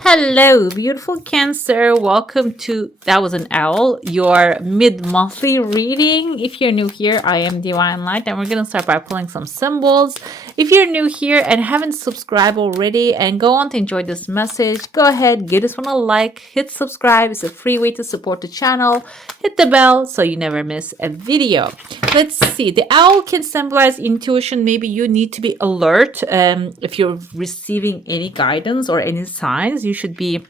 Hello, beautiful Cancer. Welcome to That Was an Owl, your mid-monthly reading. If you're new here, I am Divine Light, and we're going to start by pulling some symbols. If you're new here and haven't subscribed already and go on to enjoy this message, go ahead, give this one a like, hit subscribe. It's a free way to support the channel. Hit the bell so you never miss a video. Let's see. The owl can symbolize intuition. Maybe you need to be alert. If you're receiving any guidance or any signs, you should be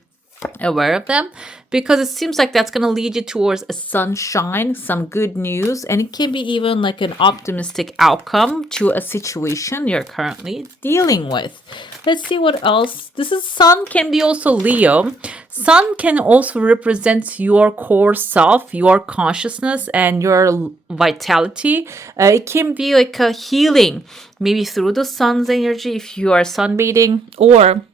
aware of them because it seems like that's going to lead you towards a sunshine, some good news, and it can be even like an optimistic outcome to a situation you're currently dealing with. Let's see what else. This is Sun, can be also Leo. Sun can also represent your core self, your consciousness, and your vitality. It can be like a healing, maybe through the sun's energy if you are sunbathing, or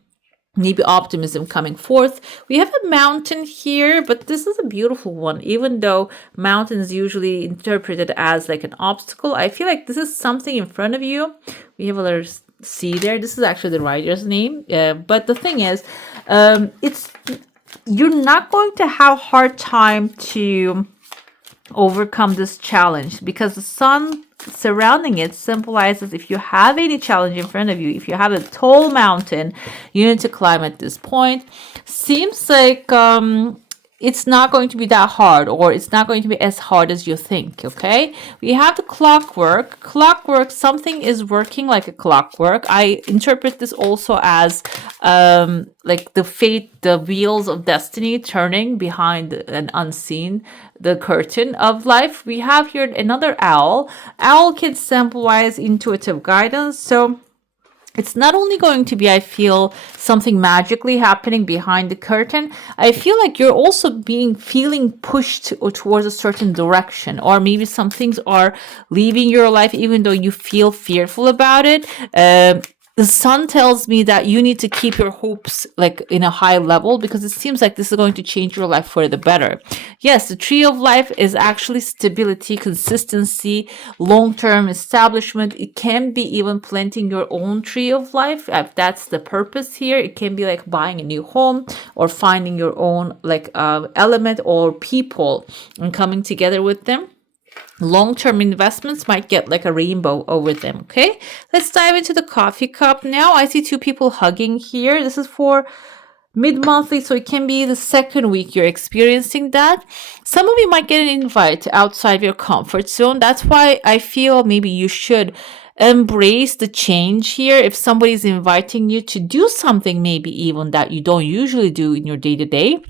maybe optimism coming forth. We have a mountain here, but this is a beautiful one. Even though mountain is usually interpreted as like an obstacle, I feel like this is something in front of you. We have a letter C there. This is actually the writer's name. But the thing is, it's you're not going to have a hard time to overcome this challenge because the sun surrounding it symbolizes if you have any challenge in front of you, if you have a tall mountain you need to climb at this point, seems like it's not going to be that hard, or it's not going to be as hard as you think. Okay, we have the clockwork. Something is working like a clockwork. I interpret this also as like the wheels of destiny turning behind an unseen the curtain of life. We have here another owl. Owl can symbolize intuitive guidance. So it's not only going to be, I feel, something magically happening behind the curtain. I feel like you're also feeling pushed towards a certain direction, or maybe some things are leaving your life even though you feel fearful about it. The sun tells me that you need to keep your hopes like in a high level because it seems like this is going to change your life for the better. Yes, the tree of life is actually stability, consistency, long-term establishment. It can be even planting your own tree of life if that's the purpose here. It can be like buying a new home or finding your own like element or people and coming together with them. Long-term investments might get like a rainbow over them. Okay, let's dive into the coffee cup now. I see two people hugging here. This is for mid-monthly, so it can be the second week you're experiencing that. Some of you might get an invite outside of your comfort zone. That's why I feel maybe you should embrace the change here. If somebody's inviting you to do something maybe even that you don't usually do in your day-to-day,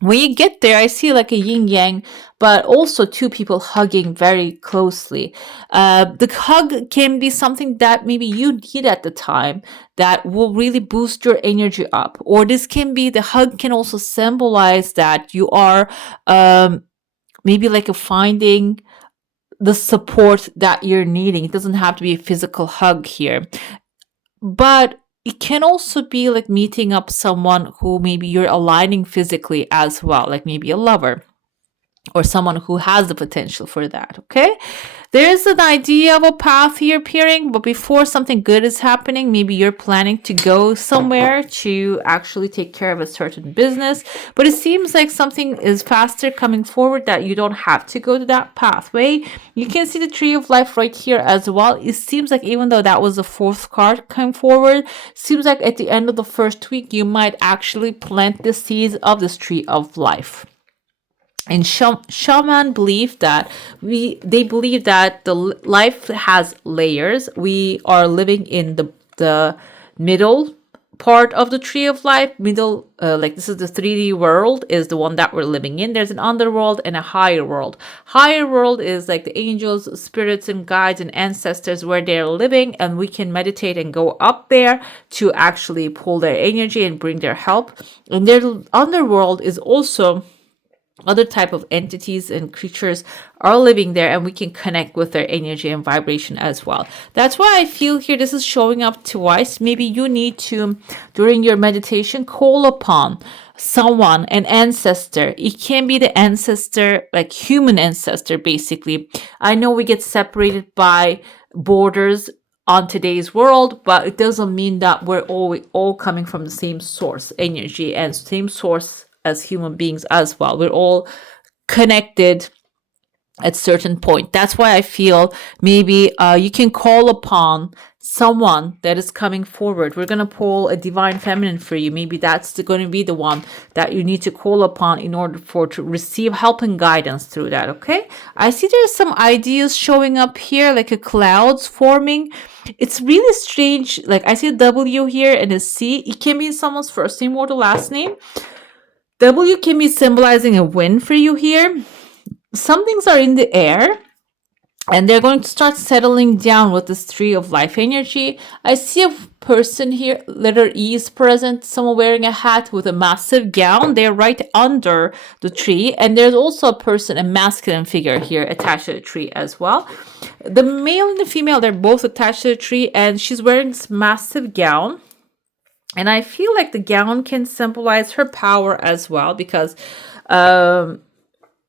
when you get there, I see like a yin yang, but also two people hugging very closely. The hug can be something that maybe you need at the time that will really boost your energy up. Or this can be, the hug can also symbolize that you are maybe like a finding the support that you're needing. It doesn't have to be a physical hug here. But it can also be like meeting up someone who maybe you're aligning physically as well, like maybe a lover or someone who has the potential for that. Okay, there's an idea of a path here appearing, but before something good is happening, maybe you're planning to go somewhere to actually take care of a certain business, but it seems like something is faster coming forward that you don't have to go to that pathway. You can see the tree of life right here as well. It seems like even though that was the fourth card coming forward, seems like at the end of the first week you might actually plant the seeds of this tree of life. And shaman believe that they believe that the life has layers. We are living in the middle part of the tree of life. Middle, like this is the 3D world, is the one that we're living in. There's an underworld and a higher world. Higher world is like the angels, spirits, and guides and ancestors where they're living, and we can meditate and go up there to actually pull their energy and bring their help. And their underworld is also other type of entities and creatures are living there, and we can connect with their energy and vibration as well. That's why I feel here this is showing up twice. Maybe you need to, during your meditation, call upon someone, an ancestor. It can be the ancestor, like human ancestor, basically. I know we get separated by borders on today's world, but it doesn't mean that we're all coming from the same source energy and same source as human beings as well. We're all connected at certain point. That's why I feel maybe you can call upon someone that is coming forward. We're going to pull a divine feminine for you. Maybe that's going to be the one that you need to call upon in order to receive help and guidance through that. Okay, I see there's some ideas showing up here, like a clouds forming. It's really strange. Like I see a W here and a C. It can be someone's first name or the last name. W can be symbolizing a win for you here. Some things are in the air and they're going to start settling down with this tree of life energy. I see a person here, letter E is present, someone wearing a hat with a massive gown. They're right under the tree. And there's also a person, a masculine figure here attached to the tree as well. The male and the female, they're both attached to the tree, and she's wearing this massive gown. And I feel like the gown can symbolize her power as well, because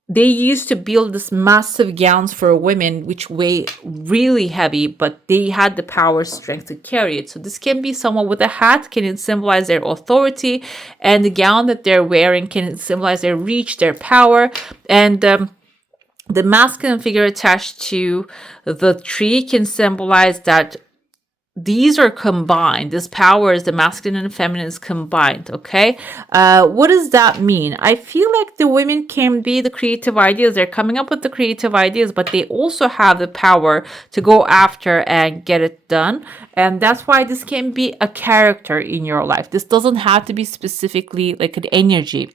they used to build this massive gowns for women which weigh really heavy, but they had the power strength to carry it. So this can be someone with a hat, can symbolize their authority, and the gown that they're wearing can symbolize their reach, their power. And the masculine figure attached to the tree can symbolize that these are combined. This power is the masculine and feminine is combined. Okay. What does that mean? I feel like the women can be the creative ideas. They're coming up with the creative ideas, but they also have the power to go after and get it done. And that's why this can be a character in your life. This doesn't have to be specifically like an energy.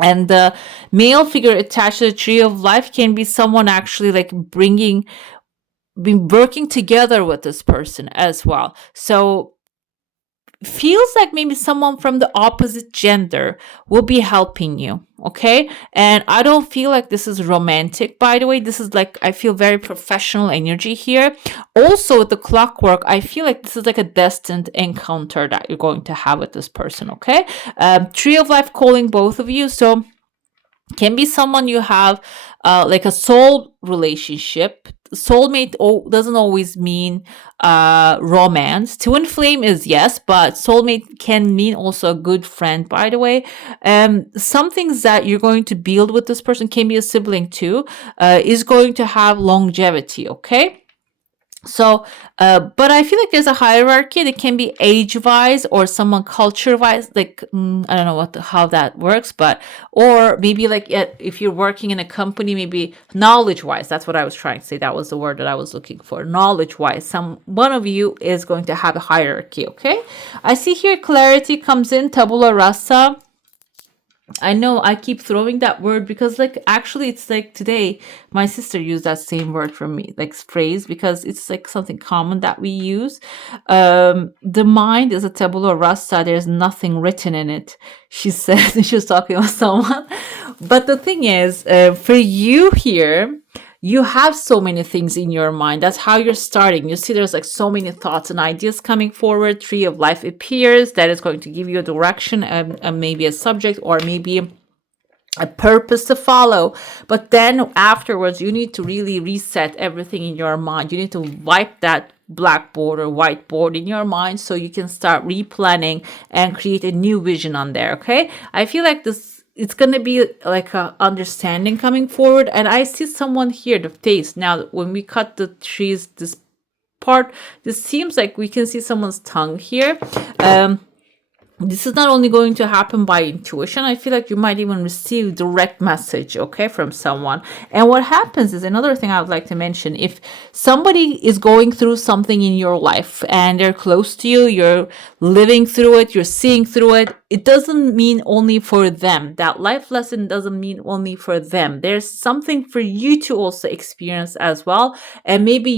And the male figure attached to the tree of life can be someone actually like been working together with this person as well. So feels like maybe someone from the opposite gender will be helping you. Okay. And I don't feel like this is romantic, by the way. This is like, I feel very professional energy here. Also with the clockwork, I feel like this is like a destined encounter that you're going to have with this person. Okay. Tree of life calling both of you. So can be someone you have like a soul relationship. Soulmate doesn't always mean romance. Twin flame is yes, but soulmate can mean also a good friend, by the way. Some things that you're going to build with this person, can be a sibling too, is going to have longevity. Okay. So, but I feel like there's a hierarchy that can be age-wise or someone culture-wise. Like, I don't know how that works, but, or maybe like if you're working in a company, maybe knowledge-wise. That's what I was trying to say. That was the word that I was looking for. Knowledge-wise, one of you is going to have a hierarchy. Okay. I see here clarity comes in, tabula rasa. I know I keep throwing that word because like actually it's like today my sister used that same word from me, like phrase, because it's like something common that we use. The mind is a tabula rasa. There's nothing written in it, she said. She was talking about someone. But the thing is, for you here, you have so many things in your mind. That's how you're starting. You see there's like so many thoughts and ideas coming forward. Tree of life appears. That is going to give you a direction and maybe a subject or maybe a purpose to follow. But then afterwards, you need to really reset everything in your mind. You need to wipe that blackboard or whiteboard in your mind so you can start replanning and create a new vision on there. Okay. I feel like it's going to be like a understanding coming forward. And I see someone here, the face. Now, when we cut the trees, this part, this seems like we can see someone's tongue here. This is not only going to happen by intuition. I feel like you might even receive direct message, okay, from someone. And what happens is another thing I would like to mention. If somebody is going through something in your life and they're close to you, you're living through it, you're seeing through it, it doesn't mean only for them. That life lesson doesn't mean only for them. There's something for you to also experience as well. And maybe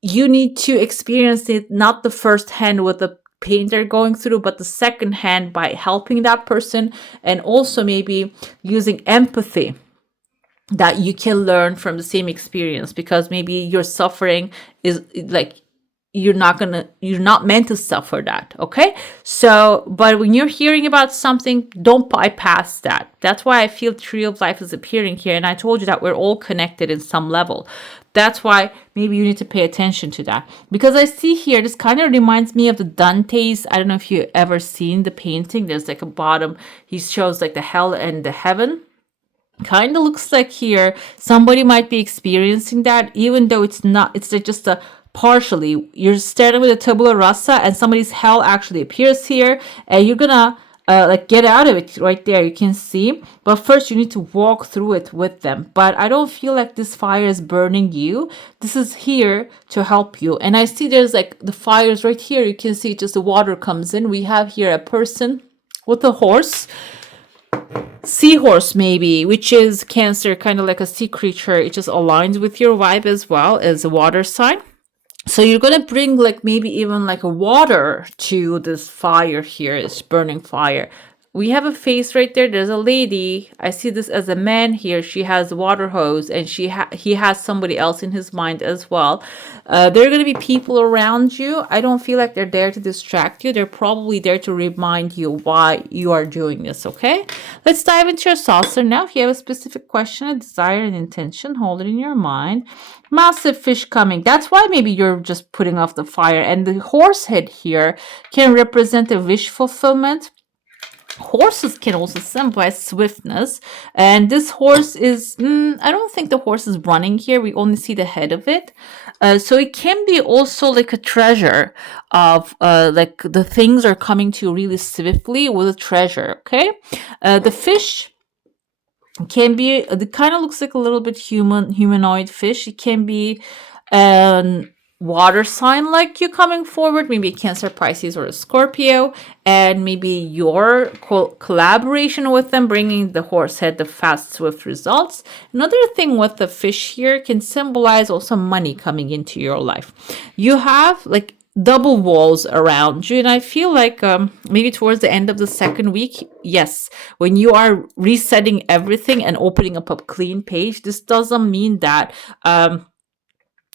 you need to experience it not the first hand with the pain they're going through, but the second hand by helping that person, and also maybe using empathy that you can learn from the same experience, because maybe your suffering is like you're not meant to suffer that. Okay. So, but when you're hearing about something, don't bypass that. That's why I feel Tree of Life is appearing here. And I told you that we're all connected in some level. That's why maybe you need to pay attention to that. Because I see here, this kind of reminds me of the Dante's. I don't know if you ever seen the painting. There's like a bottom. He shows like the hell and the heaven. Kind of looks like here somebody might be experiencing that, even though it's not. It's like just a partially. You're starting with a tabula rasa, and somebody's hell actually appears here, and you're gonna like get out of it right there. You can see, but first you need to walk through it with them. But I don't feel like this fire is burning you. This is here to help you. And I see there's like the fires right here. You can see just the water comes in. We have here a person with a horse. Seahorse maybe, which is Cancer, kind of like a sea creature. It just aligns with your vibe as well as a water sign. So you're gonna bring like maybe even like a water to this fire here. It's burning fire. We have a face right there. There's a lady. I see this as a man here. She has a water hose, and he has somebody else in his mind as well. There are going to be people around you. I don't feel like they're there to distract you. They're probably there to remind you why you are doing this, okay? Let's dive into your saucer now. If you have a specific question, a desire, an intention, hold it in your mind. Massive fish coming. That's why maybe you're just putting off the fire. And the horse head here can represent a wish fulfillment. Horses can also symbolize swiftness, and this horse is I don't think the horse is running here. We only see the head of it, so it can be also like a treasure of like the things are coming to you really swiftly with a treasure. Okay, the fish can be, it kind of looks like a little bit humanoid fish. It can be water sign like you coming forward, maybe Cancer, Pisces, or a Scorpio, and maybe your collaboration with them, bringing the horse head, the fast, swift results. Another thing with the fish here can symbolize also money coming into your life. You have like double walls around you, and I feel like maybe towards the end of the second week, yes, when you are resetting everything and opening up a clean page, this doesn't mean that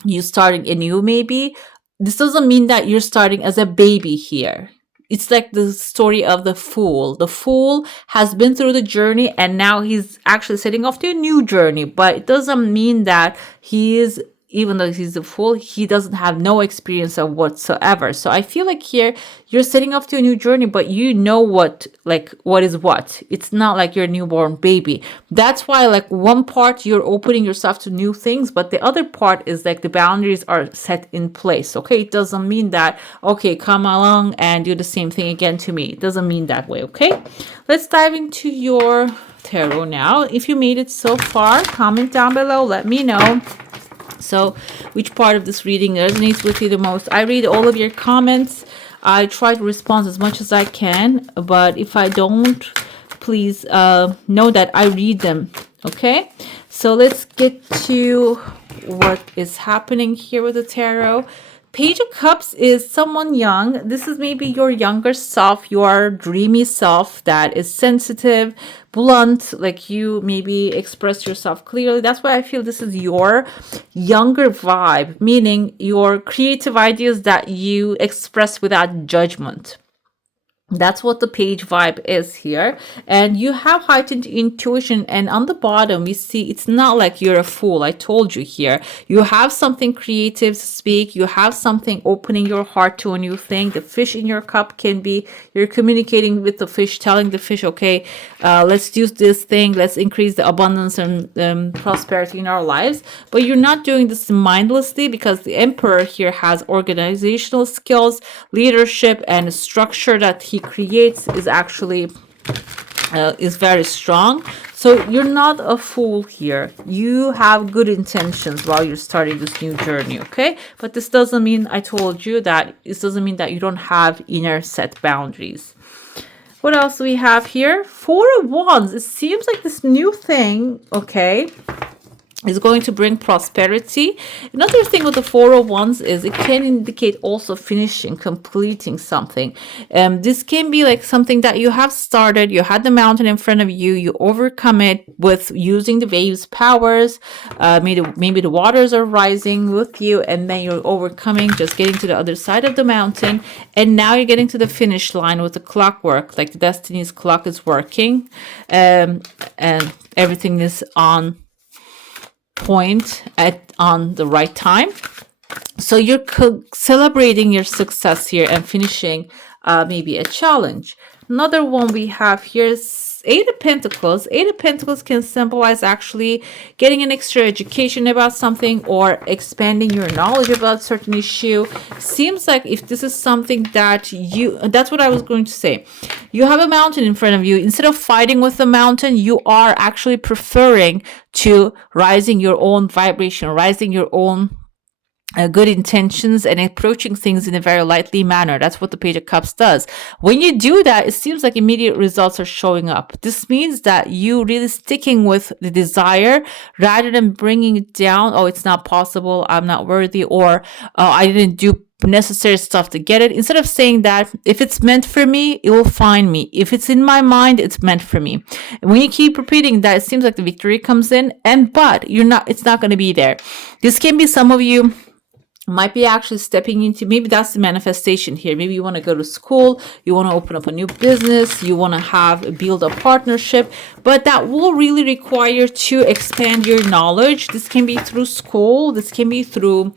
you starting anew. Maybe this doesn't mean that you're starting as a baby here. It's like the story of the fool. The fool has been through the journey, and now he's actually setting off to a new journey, but it doesn't mean that he is, even though he's a fool, he doesn't have no experience of whatsoever. So I feel like here you're setting off to a new journey, but you know what is what. It's not like you're a newborn baby. That's why like one part you're opening yourself to new things, but the other part is like the boundaries are set in place. Okay, it doesn't mean that, okay, come along and do the same thing again to me. It doesn't mean that way. Okay, let's dive into your tarot now. If you made it so far, comment down below, let me know. So which part of this reading resonates with you the most? I read all of your comments. I try to respond as much as I can, but if I don't, please know that I read them. Okay, so let's get to what is happening here with the tarot. Page of Cups is someone young. This is maybe your younger self, your dreamy self that is sensitive, blunt, like you maybe express yourself clearly. That's why I feel this is your younger vibe, meaning your creative ideas that you express without judgment. That's what the page vibe is here. And you have heightened intuition. And on the bottom, we see it's not like you're a fool. I told you here. You have something creative to speak. You have something opening your heart to a new thing. The fish in your cup can be you're communicating with the fish, telling the fish, okay, let's do this thing. Let's increase the abundance and prosperity in our lives. But you're not doing this mindlessly, because the Emperor here has organizational skills, leadership, and structure that he creates is actually is very strong. So you're not a fool here. You have good intentions while you're starting this new journey, okay? But this doesn't mean, I told you that, this doesn't mean that you don't have inner set boundaries. What else do we have here? Four of Wands. It seems like this new thing, okay, is going to bring prosperity. Another thing with the Four of Wands is it can indicate also finishing, completing something. This can be like something that you have started, you had the mountain in front of you, you overcome it with using the waves powers, maybe the waters are rising with you, and then you're overcoming, just getting to the other side of the mountain, and now you're getting to the finish line with the clockwork, like the destiny's clock is working, and everything is on point on the right time. So you're celebrating your success here and finishing maybe a challenge. Another one we have here is Eight of Pentacles. Eight of Pentacles can symbolize actually getting an extra education about something or expanding your knowledge about a certain issue. Seems like if this is something that that's what I was going to say. You have a mountain in front of you. Instead of fighting with the mountain, you are actually preferring to rising your own vibration, rising your own good intentions and approaching things in a very lightly manner. That's what the Page of Cups does. When you do that, it seems like immediate results are showing up. This means that you really sticking with the desire rather than bringing it down. Oh, it's not possible. I'm not worthy, or I didn't do necessary stuff to get it. Instead of saying that if it's meant for me, it will find me. If it's in my mind, it's meant for me. And when you keep repeating that, it seems like the victory comes in, but it's not going to be there. This can be some of you might be actually stepping into, maybe that's the manifestation here. Maybe you want to go to school, you want to open up a new business, you want to build a partnership, but that will really require to expand your knowledge. This can be through school, this can be through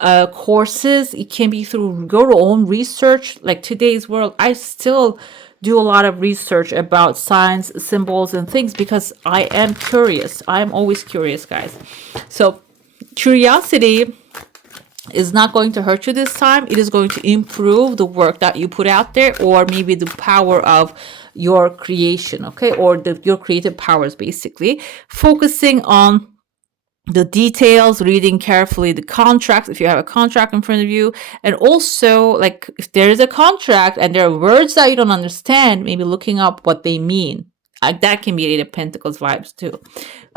courses, it can be through your own research. Like today's world, I still do a lot of research about signs, symbols, and things because I am curious. I am always curious, guys. So curiosity is not going to hurt you this time. It is going to improve the work that you put out there, or maybe the power of your creation, okay? Or your creative powers, basically. Focusing on the details, reading carefully the contracts, if you have a contract in front of you. And also, like, if there is a contract and there are words that you don't understand, maybe looking up what they mean. That can be Eight of Pentacles vibes too,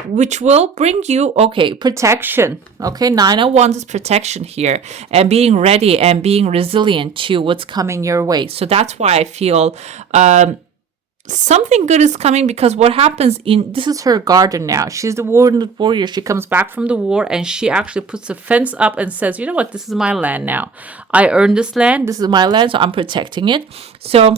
which will bring you, okay, protection. Okay, Nine of Wands is protection here, and being ready and being resilient to what's coming your way. So that's why I feel something good is coming, because what happens this is her garden now. She's the warrior. She comes back from the war and she actually puts a fence up and says, you know what, this is my land now. I earned this land. This is my land, so I'm protecting it. So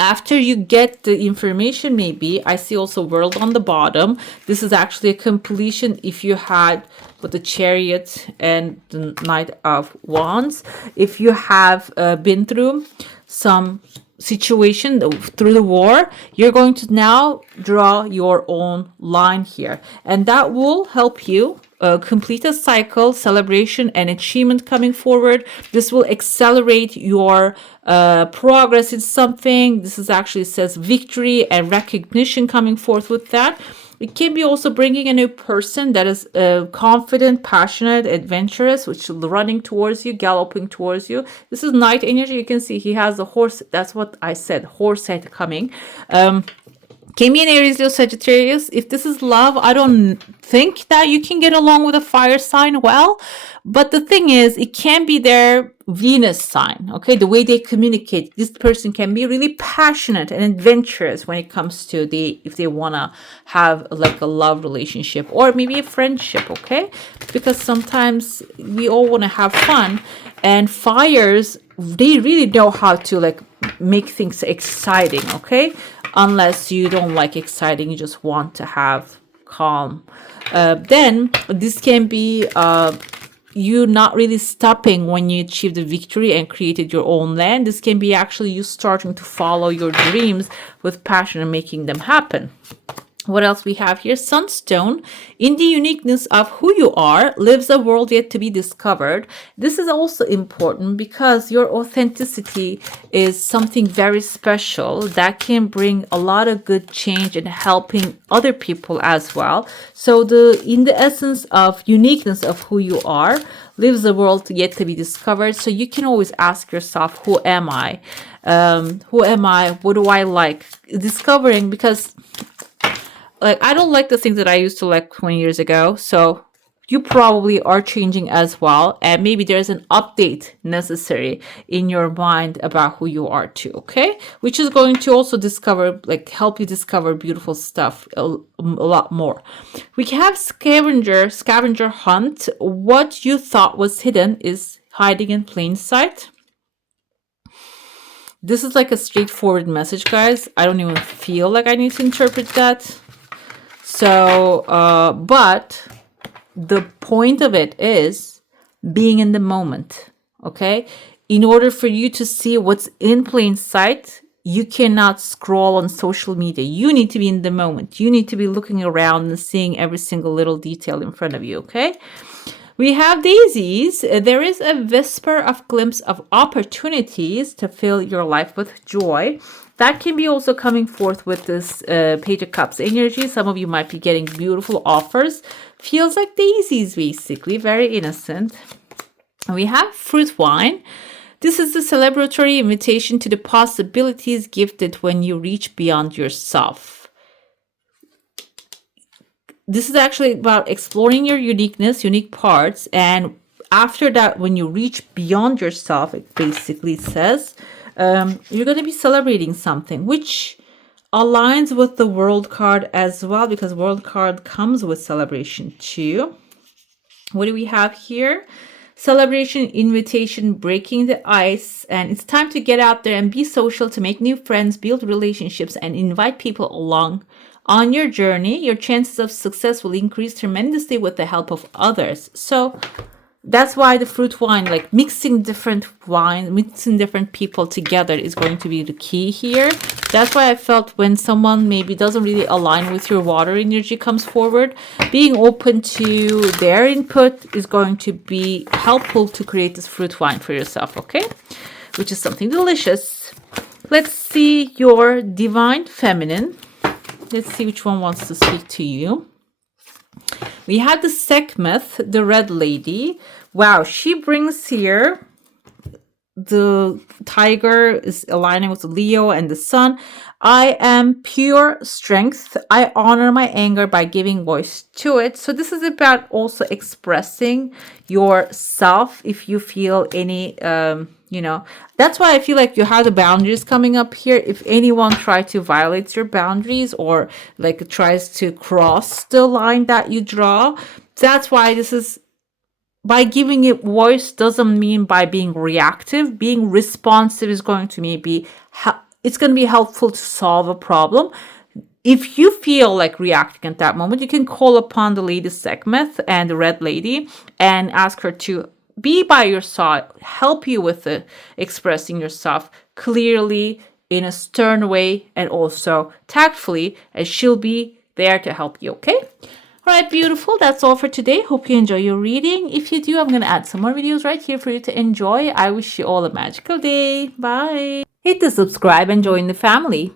after you get the information, maybe I see also World on the bottom. This is actually a completion. If you had with the Chariot and the Knight of Wands, if you have been through some situation through the war, you're going to now draw your own line here, and that will help you complete a cycle, celebration, and achievement coming forward. This will accelerate your progress in something. This is actually says victory and recognition coming forth with that. It can be also bringing a new person that is confident, passionate, adventurous, which is running towards you, galloping towards you. This is Knight energy. You can see he has a horse. That's what I said, horse head coming. Can be an Aries, Leo, Sagittarius. If this is love, I don't think that you can get along with a fire sign well. But the thing is, it can be their Venus sign, okay? The way they communicate. This person can be really passionate and adventurous when it comes to if they want to have like a love relationship or maybe a friendship, okay? Because sometimes we all want to have fun, and fires, they really know how to like make things exciting, okay? Unless you don't like exciting, you just want to have calm. Then this can be you not really stopping when you achieve the victory and created your own land. This can be actually you starting to follow your dreams with passion and making them happen. What else we have here? Sunstone. In the uniqueness of who you are lives a world yet to be discovered. This is also important because your authenticity is something very special that can bring a lot of good change and helping other people as well. So in the essence of uniqueness of who you are lives a world yet to be discovered. So you can always ask yourself, who am I? Who am I? What do I like? Discovering, because like I don't like the things that I used to like 20 years ago. So you probably are changing as well. And maybe there's an update necessary in your mind about who you are too, okay? Which is going to also help you discover beautiful stuff a lot more. We have scavenger hunt. What you thought was hidden is hiding in plain sight. This is like a straightforward message, guys. I don't even feel like I need to interpret that. So, but the point of it is being in the moment. Okay. In order for you to see what's in plain sight, you cannot scroll on social media. You need to be in the moment. You need to be looking around and seeing every single little detail in front of you. Okay. We have daisies. There is a whisper of glimpse of opportunities to fill your life with joy. That can be also coming forth with this Page of Cups energy. Some of you might be getting beautiful offers. Feels like daisies, basically. Very innocent. We have fruit wine. This is the celebratory invitation to the possibilities gifted when you reach beyond yourself. This is actually about exploring your uniqueness, unique parts. And after that, when you reach beyond yourself, it basically says, you're going to be celebrating something, which aligns with the World card as well, because World card comes with celebration too. What do we have here? Celebration, invitation, breaking the ice. And it's time to get out there and be social, to make new friends, build relationships, and invite people along on your journey. Your chances of success will increase tremendously with the help of others. So that's why the fruit wine, like mixing different wine, mixing different people together, is going to be the key here. That's why I felt when someone maybe doesn't really align with your water energy comes forward, being open to their input is going to be helpful to create this fruit wine for yourself, okay? Which is something delicious. Let's see your divine feminine. Let's see which one wants to speak to you. We had the Sekhmet, the red lady. Wow, she brings here the tiger is aligning with the Leo and the sun. I am pure strength. I honor my anger by giving voice to it. So this is about also expressing yourself if you feel any, that's why I feel like you have the boundaries coming up here. If anyone tries to violate your boundaries or like tries to cross the line that you draw, that's why this is, by giving it voice doesn't mean by being reactive. Being responsive is going to maybe, it's going to be helpful to solve a problem. If you feel like reacting at that moment, you can call upon the Lady Sekhmet and the Red Lady and ask her to be by your side, help you with expressing yourself clearly in a stern way and also tactfully, and she'll be there to help you, okay? All right, beautiful. That's all for today. Hope you enjoy your reading. If you do, I'm going to add some more videos right here for you to enjoy. I wish you all a magical day. Bye. Hit the subscribe and join the family.